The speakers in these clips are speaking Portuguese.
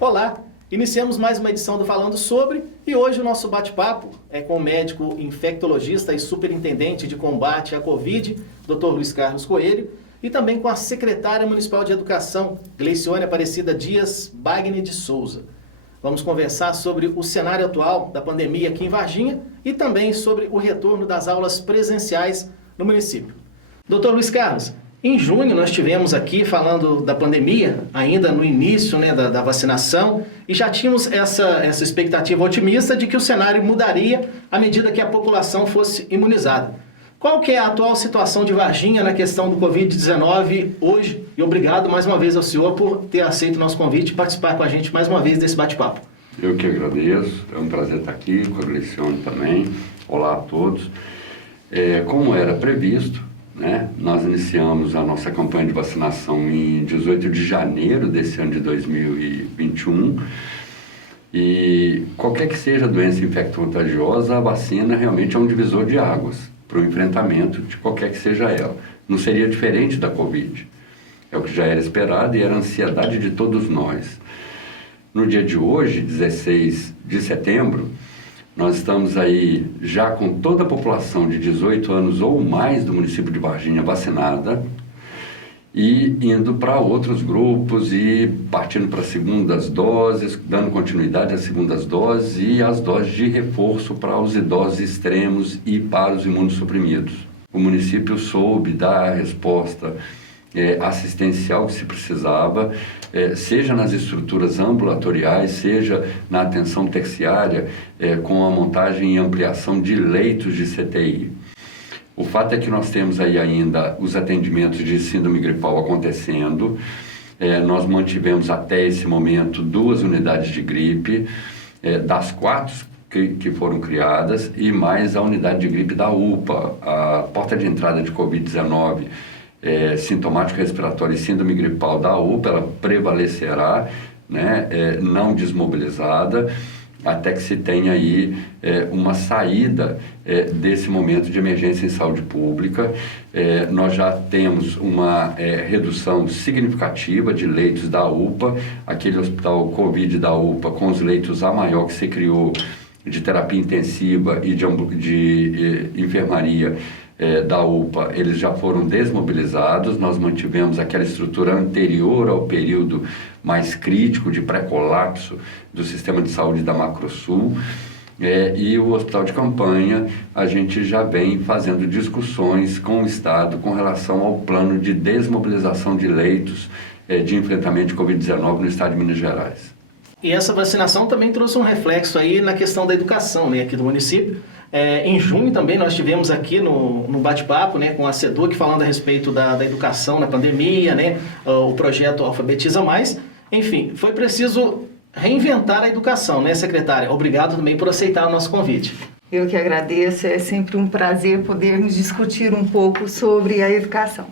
Olá, iniciamos mais uma edição do Falando Sobre e hoje o nosso bate-papo é com o médico infectologista e superintendente de combate à Covid, Dr. Luiz Carlos Coelho, e também com a secretária municipal de Educação, Gleicione Aparecida Dias Bagni de Souza. Vamos conversar sobre o cenário atual da pandemia aqui em Varginha e também sobre o retorno das aulas presenciais no município. Dr. Luiz Carlos, em junho nós tivemos aqui falando da pandemia, ainda no início da vacinação, e já tínhamos essa expectativa otimista de que o cenário mudaria à medida que a população fosse imunizada. Qual que é a atual situação de Varginha na questão do Covid-19 hoje? E obrigado mais uma vez ao senhor por ter aceito o nosso convite e participar com a gente mais uma vez desse bate-papo. Eu que agradeço, é um prazer estar aqui com a Gleicione também. Olá a todos. Como era previsto, nós iniciamos a nossa campanha de vacinação em 18 de janeiro desse ano de 2021 e qualquer que seja a doença infecto-contagiosa, a vacina realmente é um divisor de águas para o enfrentamento de qualquer que seja ela. Não seria diferente da Covid. É o que já era esperado e era a ansiedade de todos nós. No dia de hoje, 16 de setembro, nós estamos aí já com toda a população de 18 anos ou mais do município de Varginha vacinada e indo para outros grupos e partindo para segundas doses, dando continuidade às segundas doses e às doses de reforço para os idosos extremos e para os imunossuprimidos. O município soube dar a resposta assistencial que se precisava, seja nas estruturas ambulatoriais, seja na atenção terciária, com a montagem e ampliação de leitos de CTI. O fato é que nós temos aí ainda os atendimentos de síndrome gripal acontecendo. Nós mantivemos até esse momento 2 unidades de gripe, das 4 que foram criadas, e mais a unidade de gripe da UPA, a porta de entrada de Covid-19, sintomático respiratório e síndrome gripal da UPA, ela prevalecerá, não desmobilizada, até que se tenha aí uma saída desse momento de emergência em saúde pública. Nós já temos uma redução significativa de leitos da UPA, aquele hospital Covid da UPA com os leitos a maior que se criou de terapia intensiva e de enfermaria da UPA, eles já foram desmobilizados. Nós mantivemos aquela estrutura anterior ao período mais crítico de pré-colapso do sistema de saúde da Macrosul, e o hospital de campanha a gente já vem fazendo discussões com o Estado com relação ao plano de desmobilização de leitos de enfrentamento de Covid-19 no estado de Minas Gerais. E essa vacinação também trouxe um reflexo aí na questão da educação, aqui do município. Em junho também nós tivemos aqui no bate-papo, com a SEDUC falando a respeito da educação na pandemia, o projeto Alfabetiza Mais. Enfim, foi preciso reinventar a educação, secretária? Obrigado também por aceitar o nosso convite. Eu que agradeço, é sempre um prazer podermos discutir um pouco sobre a educação.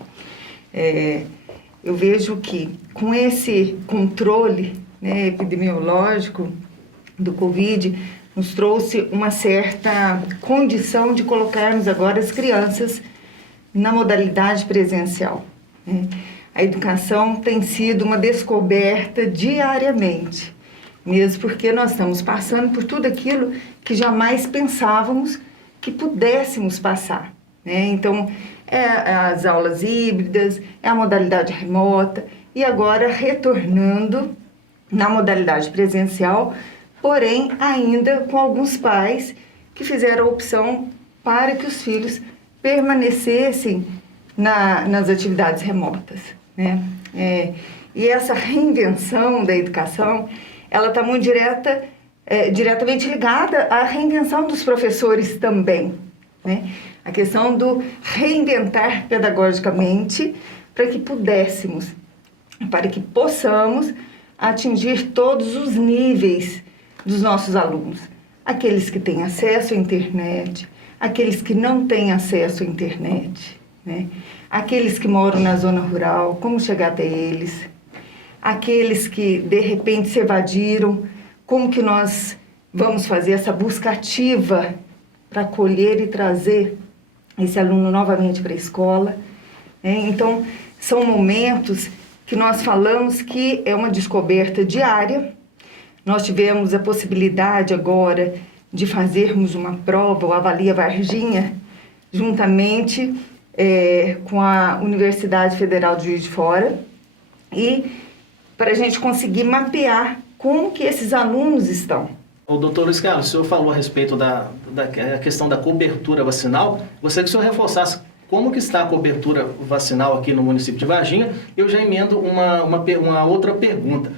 Eu vejo que com esse controle epidemiológico do Covid, nos trouxe uma certa condição de colocarmos agora as crianças na modalidade presencial. A educação tem sido uma descoberta diariamente, mesmo porque nós estamos passando por tudo aquilo que jamais pensávamos que pudéssemos passar. Então, as aulas híbridas, a modalidade remota e agora retornando na modalidade presencial, porém ainda com alguns pais que fizeram a opção para que os filhos permanecessem nas atividades remotas. E essa reinvenção da educação, ela está muito diretamente ligada à reinvenção dos professores também. A questão do reinventar pedagogicamente para que possamos atingir todos os níveis dos nossos alunos. Aqueles que têm acesso à internet, aqueles que não têm acesso à internet, aqueles que moram na zona rural, como chegar até eles, aqueles que de repente se evadiram, como que nós vamos fazer essa busca ativa para acolher e trazer esse aluno novamente para a escola. Então, são momentos que nós falamos que é uma descoberta diária, Nós tivemos a possibilidade agora de fazermos uma prova, o Avalia Varginha, juntamente com a Universidade Federal de Juiz de Fora, e para a gente conseguir mapear como que esses alunos estão. O doutor Luiz Carlos, o senhor falou a respeito da questão da cobertura vacinal. Gostaria que o senhor reforçasse como que está a cobertura vacinal aqui no município de Varginha. Eu já emendo uma outra pergunta.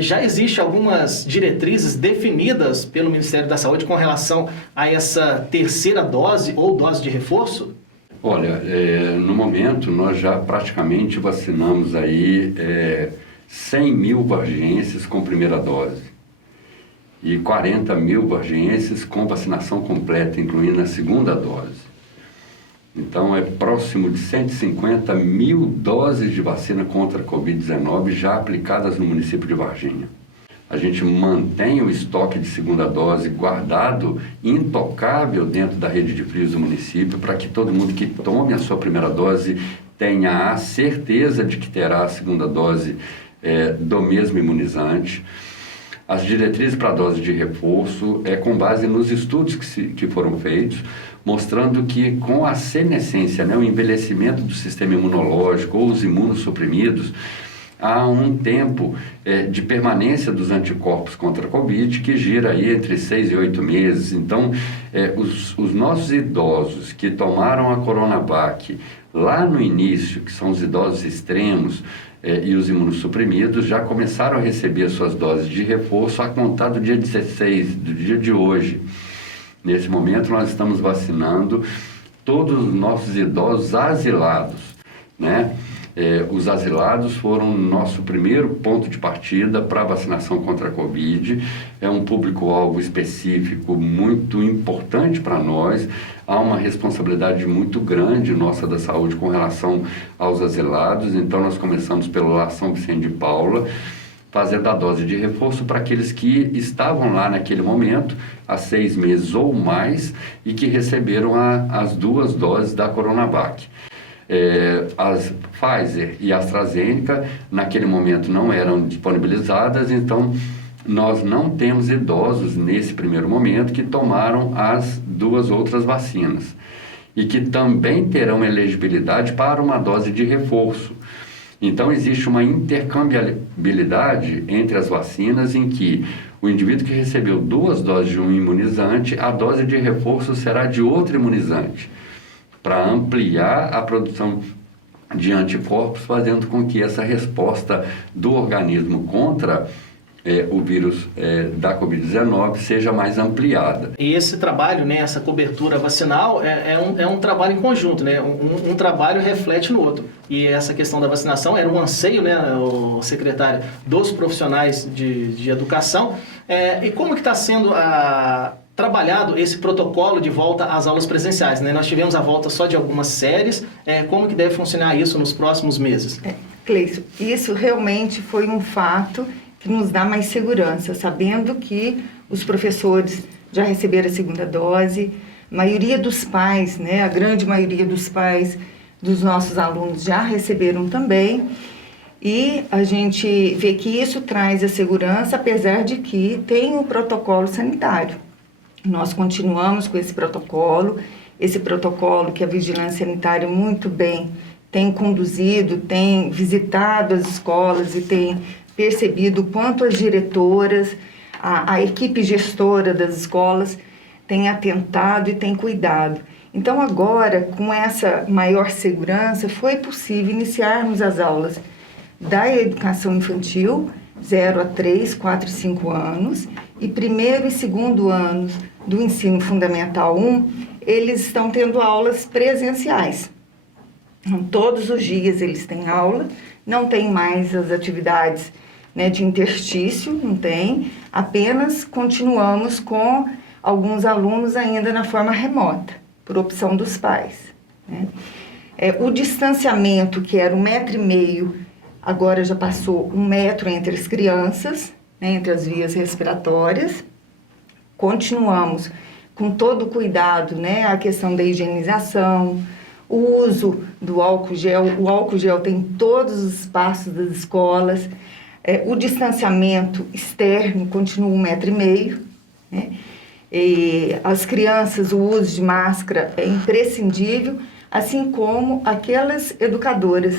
Já existe algumas diretrizes definidas pelo Ministério da Saúde com relação a essa terceira dose ou dose de reforço? Olha, no momento nós já praticamente vacinamos aí 100 mil vargienses com primeira dose e 40 mil vargienses com vacinação completa, incluindo a segunda dose. Então é próximo de 150 mil doses de vacina contra a Covid-19 já aplicadas no município de Varginha. A gente mantém o estoque de segunda dose guardado, intocável dentro da rede de frios do município, para que todo mundo que tome a sua primeira dose tenha a certeza de que terá a segunda dose do mesmo imunizante. As diretrizes para a dose de reforço com base nos estudos que foram feitos, mostrando que com a senescência, o envelhecimento do sistema imunológico ou os imunossuprimidos, há um tempo de permanência dos anticorpos contra a Covid que gira aí entre 6 e 8 meses. Então, os nossos idosos que tomaram a Coronavac lá no início, que são os idosos extremos e os imunossuprimidos, já começaram a receber suas doses de reforço a contar do dia 16, do dia de hoje. Nesse momento, nós estamos vacinando todos os nossos idosos asilados, né? Os asilados foram o nosso primeiro ponto de partida para a vacinação contra a Covid. É um público-alvo específico muito importante para nós. Há uma responsabilidade muito grande nossa da saúde com relação aos asilados. Então, nós começamos pelo Lar São Vicente de Paula, fazendo a dose de reforço para aqueles que estavam lá naquele momento, há 6 meses ou mais, e que receberam as 2 doses da Coronavac. As Pfizer e AstraZeneca naquele momento não eram disponibilizadas, então nós não temos idosos nesse primeiro momento que tomaram as 2 outras vacinas e que também terão elegibilidade para uma dose de reforço. Então existe uma intercambiabilidade entre as vacinas em que o indivíduo que recebeu 2 doses de um imunizante, a dose de reforço será de outro imunizante, para ampliar a produção de anticorpos, fazendo com que essa resposta do organismo contra o vírus da Covid-19 seja mais ampliada. E esse trabalho, essa cobertura vacinal, é um trabalho em conjunto, um trabalho reflete no outro. E essa questão da vacinação era um anseio, o secretário, dos profissionais de educação. E como que está sendo trabalhado esse protocolo de volta às aulas presenciais, Nós tivemos a volta só de algumas séries. Como que deve funcionar isso nos próximos meses? Cleison, isso realmente foi um fato que nos dá mais segurança, sabendo que os professores já receberam a segunda dose, a maioria dos pais, a grande maioria dos pais dos nossos alunos já receberam também, e a gente vê que isso traz a segurança, apesar de que tem um protocolo sanitário. Nós continuamos com esse protocolo que a Vigilância Sanitária muito bem tem conduzido, tem visitado as escolas e tem percebido o quanto as diretoras, a equipe gestora das escolas tem atentado e tem cuidado. Então agora, com essa maior segurança, foi possível iniciarmos as aulas da educação infantil, 0 a 3, 4 e 5 anos, e primeiro e segundo anos do ensino fundamental 1, eles estão tendo aulas presenciais. Então, todos os dias eles têm aula, não tem mais as atividades de interstício, não tem, apenas continuamos com alguns alunos ainda na forma remota, por opção dos pais. O distanciamento, que era 1,5 m, agora já passou 1 metro entre as crianças, entre as vias respiratórias. Continuamos com todo o cuidado, a questão da higienização, o uso do álcool gel. O álcool gel tem em todos os espaços das escolas. O distanciamento externo continua 1,5 m, né? E as crianças, o uso de máscara é imprescindível, assim como aquelas educadoras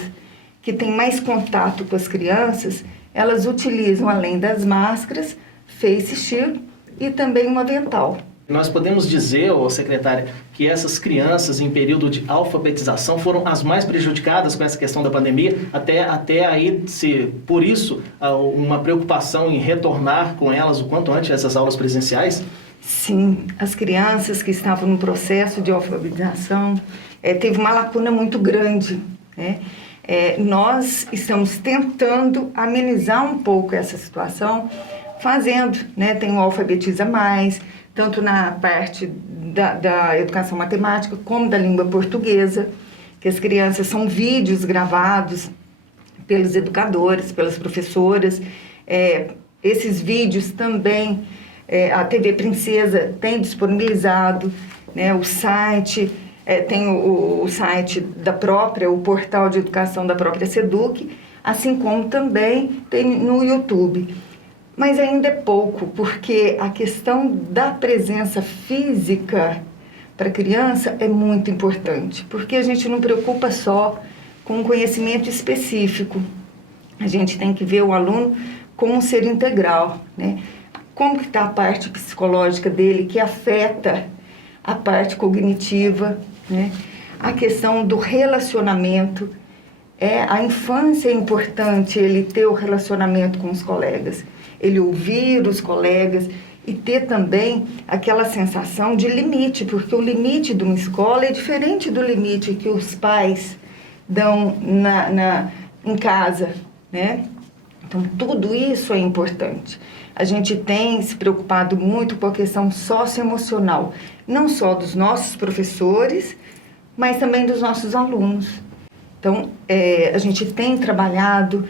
que têm mais contato com as crianças, elas utilizam, além das máscaras, face shield e também um avental. Nós podemos dizer, secretária, que essas crianças em período de alfabetização foram as mais prejudicadas com essa questão da pandemia, até aí, por isso, uma preocupação em retornar com elas o quanto antes essas aulas presenciais? Sim, as crianças que estavam no processo de alfabetização teve uma lacuna muito grande, né? Nós estamos tentando amenizar um pouco essa situação, fazendo, né? Tem o Alfabetiza Mais, tanto na parte da educação matemática como da língua portuguesa, que as crianças são vídeos gravados pelos educadores, pelas professoras. Esses vídeos também a TV Princesa tem disponibilizado, né, o site, tem o site da própria, o portal de educação da própria SEDUC, assim como também tem no YouTube. Mas ainda é pouco, porque a questão da presença física para a criança é muito importante, porque a gente não preocupa só com um conhecimento específico, a gente tem que ver o aluno como um ser integral, né? Como que está a parte psicológica dele, que afeta a parte cognitiva, né? A questão do relacionamento, a infância é importante ele ter o relacionamento com os colegas, ele ouvir os colegas e ter também aquela sensação de limite, porque o limite de uma escola é diferente do limite que os pais dão em casa, né? Então, tudo isso é importante. A gente tem se preocupado muito com a questão socioemocional, não só dos nossos professores, mas também dos nossos alunos. Então, a gente tem trabalhado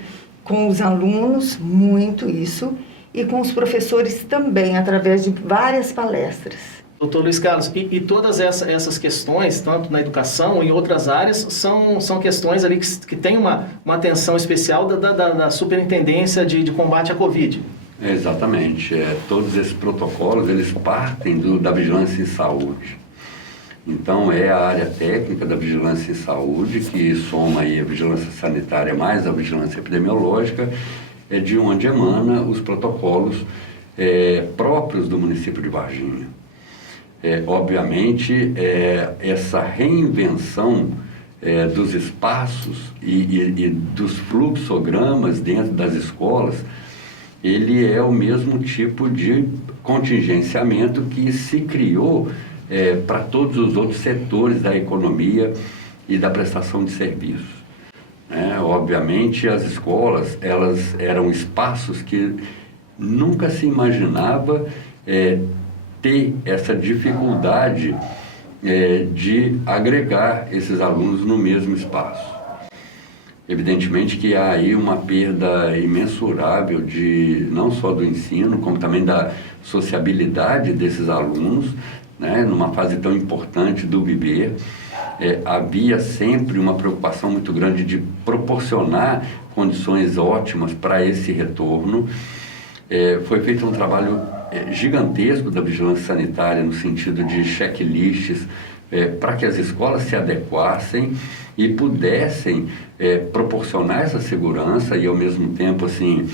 com os alunos, muito isso, e com os professores também, através de várias palestras. Doutor Luiz Carlos, e todas essas questões, tanto na educação e em outras áreas, são questões ali que têm uma atenção especial da Superintendência de Combate à Covid. Exatamente. Todos esses protocolos, eles partem da vigilância em saúde. Então, é a área técnica da vigilância em saúde, que soma aí a vigilância sanitária mais a vigilância epidemiológica, de onde emana os protocolos próprios do município de Varginha. Obviamente, essa reinvenção dos espaços e dos fluxogramas dentro das escolas, ele é o mesmo tipo de contingenciamento que se criou para todos os outros setores da economia e da prestação de serviços. Obviamente, as escolas, elas eram espaços que nunca se imaginava ter essa dificuldade de agregar esses alunos no mesmo espaço. Evidentemente que há aí uma perda imensurável não só do ensino, como também da sociabilidade desses alunos, né, numa fase tão importante do viver. Havia sempre uma preocupação muito grande de proporcionar condições ótimas para esse retorno. Foi feito um trabalho gigantesco da vigilância sanitária no sentido de checklists para que as escolas se adequassem e pudessem proporcionar essa segurança e, ao mesmo tempo, assim,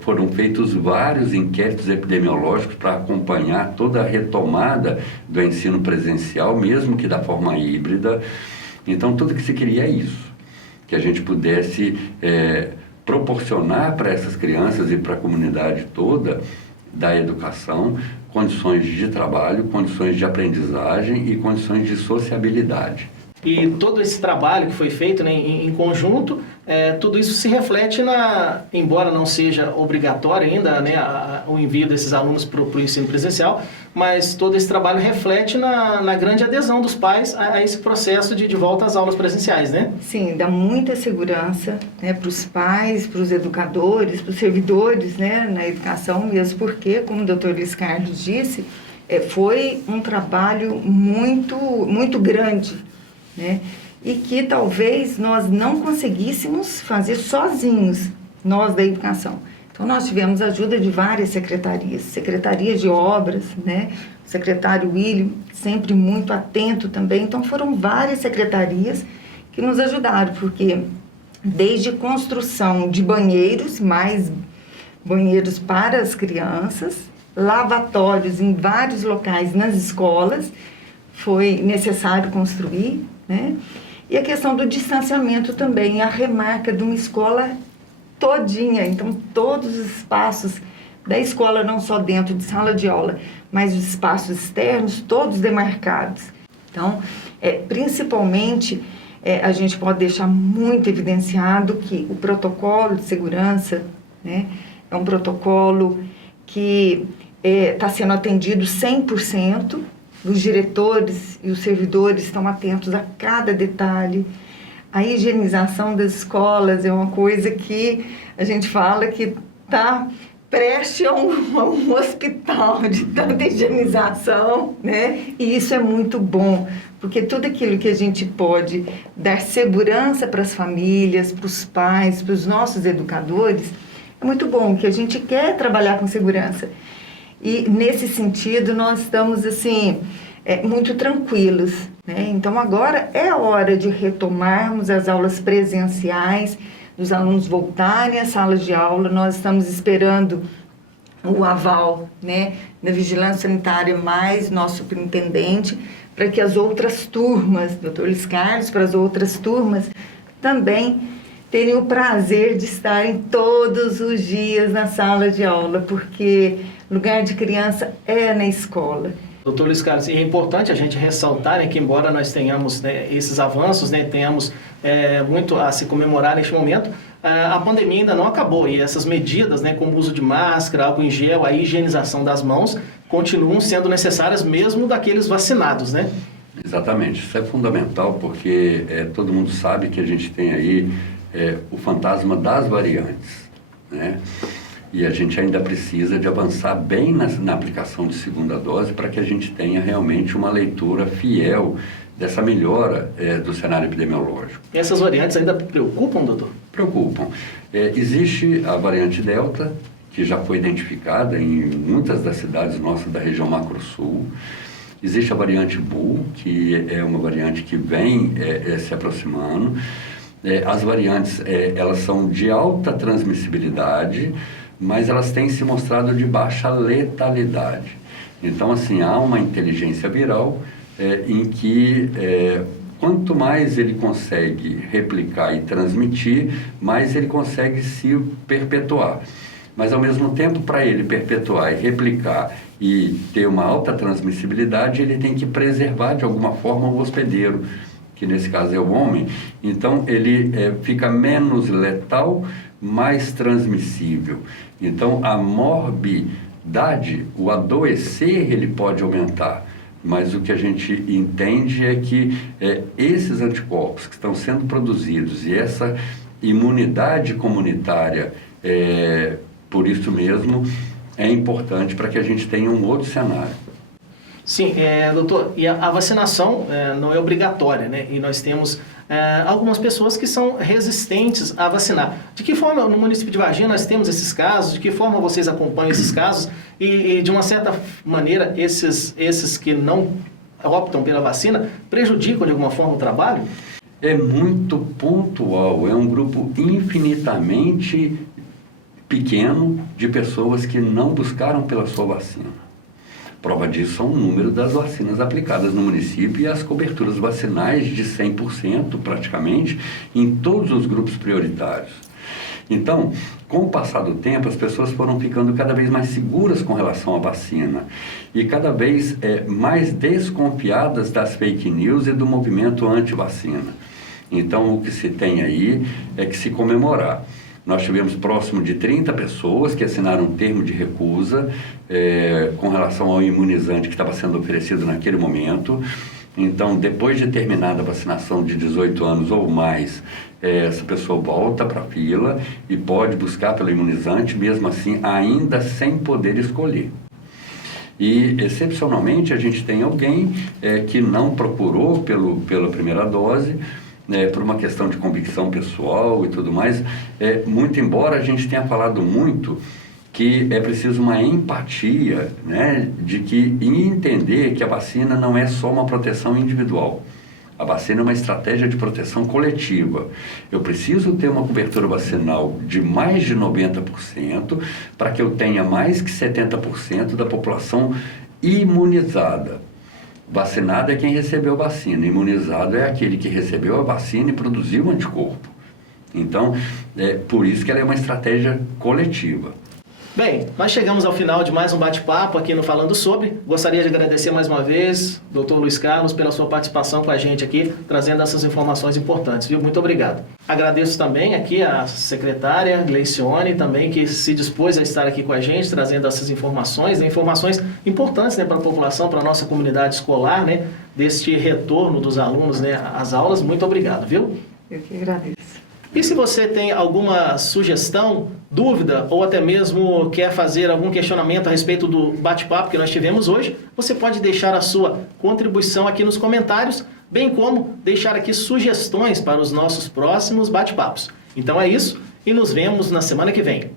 foram feitos vários inquéritos epidemiológicos para acompanhar toda a retomada do ensino presencial, mesmo que da forma híbrida. Então, tudo que se queria é isso, que a gente pudesse proporcionar para essas crianças e para a comunidade toda da educação condições de trabalho, condições de aprendizagem e condições de sociabilidade. E todo esse trabalho que foi feito, né, em conjunto, tudo isso se reflete embora não seja obrigatório ainda, né, o envio desses alunos para o ensino presencial, mas todo esse trabalho reflete na grande adesão dos pais a esse processo de volta às aulas presenciais, né? Sim, dá muita segurança, né, para os pais, para os educadores, para os servidores, né, na educação, mesmo porque, como o doutor Luiz Carlos disse, foi um trabalho muito, muito grande, né? E que talvez nós não conseguíssemos fazer sozinhos, nós da educação. Então, nós tivemos ajuda de várias secretarias, secretaria de obras, né? O secretário William, sempre muito atento também. Então, foram várias secretarias que nos ajudaram, porque desde construção de banheiros, mais banheiros para as crianças, lavatórios em vários locais nas escolas, foi necessário construir, né? E a questão do distanciamento também, a remarca de uma escola todinha, então todos os espaços da escola, não só dentro de sala de aula, mas os espaços externos, todos demarcados. Então, principalmente, a gente pode deixar muito evidenciado que o protocolo de segurança, né, é um protocolo que está sendo atendido 100%, os diretores e os servidores estão atentos a cada detalhe. A higienização das escolas é uma coisa que a gente fala que está preste a um hospital de tanta higienização, né? E isso é muito bom, porque tudo aquilo que a gente pode dar segurança para as famílias, para os pais, para os nossos educadores, é muito bom, que a gente quer trabalhar com segurança. E nesse sentido nós estamos assim muito tranquilos, né? Então agora é a hora de retomarmos as aulas presenciais, dos alunos voltarem às salas de aula. Nós estamos esperando o aval, né, da Vigilância Sanitária mais nosso superintendente, para que as outras turmas, doutor Luiz Carlos, para as outras turmas também terem o prazer de estarem todos os dias na sala de aula, porque lugar de criança é na escola. Doutor Luiz Carlos, é importante a gente ressaltar, né, que embora nós tenhamos, né, esses avanços, né, tenhamos muito a se comemorar neste momento, a pandemia ainda não acabou e essas medidas, né, como o uso de máscara, álcool em gel, a higienização das mãos, continuam sendo necessárias mesmo daqueles vacinados, né? Exatamente, isso é fundamental porque todo mundo sabe que a gente tem aí o fantasma das variantes, né? E a gente ainda precisa de avançar bem na aplicação de segunda dose para que a gente tenha realmente uma leitura fiel dessa melhora do cenário epidemiológico. E essas variantes ainda preocupam, doutor? Preocupam. Existe a variante Delta, que já foi identificada em muitas das cidades nossas da região Macro-Sul. Existe a variante Bu, que é uma variante que vem se aproximando. As variantes, elas são de alta transmissibilidade, mas elas têm se mostrado de baixa letalidade. Então, assim, há uma inteligência viral em que quanto mais ele consegue replicar e transmitir, mais ele consegue se perpetuar. Mas, ao mesmo tempo, para ele perpetuar e replicar e ter uma alta transmissibilidade, ele tem que preservar, de alguma forma, o hospedeiro, que nesse caso é o homem. Então, ele fica menos letal, mais transmissível. Então, a morbidade, o adoecer, ele pode aumentar. Mas o que a gente entende é que esses anticorpos que estão sendo produzidos e essa imunidade comunitária, por isso mesmo, é importante para que a gente tenha um outro cenário. Sim, doutor, e a vacinação não é obrigatória, né? E nós temos algumas pessoas que são resistentes a vacinar. De que forma, no município de Varginha, nós temos esses casos? De que forma vocês acompanham esses casos? E de uma certa maneira, esses que não optam pela vacina prejudicam de alguma forma o trabalho? É muito pontual, é um grupo infinitamente pequeno de pessoas que não buscaram pela sua vacina. Prova disso é o número das vacinas aplicadas no município e as coberturas vacinais de 100% praticamente em todos os grupos prioritários. Então, com o passar do tempo, as pessoas foram ficando cada vez mais seguras com relação à vacina e cada vez mais desconfiadas das fake news e do movimento anti-vacina. Então, o que se tem aí é que se comemorar. Nós tivemos próximo de 30 pessoas que assinaram um termo de recusa com relação ao imunizante que estava sendo oferecido naquele momento. Então, depois de terminada a vacinação de 18 anos ou mais, essa pessoa volta para a fila e pode buscar pelo imunizante, mesmo assim, ainda sem poder escolher. E, excepcionalmente, a gente tem alguém que não procurou pela primeira dose, por uma questão de convicção pessoal e tudo mais, muito embora a gente tenha falado muito que é preciso uma empatia, né, de que e entender que a vacina não é só uma proteção individual. A vacina é uma estratégia de proteção coletiva. Eu preciso ter uma cobertura vacinal de mais de 90% para que eu tenha mais que 70% da população imunizada. Vacinado é quem recebeu a vacina, imunizado é aquele que recebeu a vacina e produziu o anticorpo. Então, por isso que ela é uma estratégia coletiva. Bem, nós chegamos ao final de mais um bate-papo aqui no Falando Sobre. Gostaria de agradecer mais uma vez, Dr. Luiz Carlos, pela sua participação com a gente aqui, trazendo essas informações importantes, viu? Muito obrigado. Agradeço também aqui a secretária Gleicione, também, que se dispôs a estar aqui com a gente, trazendo essas informações, né? Informações importantes, né, para a população, para a nossa comunidade escolar, né, deste retorno dos alunos, né, às aulas. Muito obrigado, viu? Eu que agradeço. E se você tem alguma sugestão, dúvida ou até mesmo quer fazer algum questionamento a respeito do bate-papo que nós tivemos hoje, você pode deixar a sua contribuição aqui nos comentários, bem como deixar aqui sugestões para os nossos próximos bate-papos. Então é isso e nos vemos na semana que vem.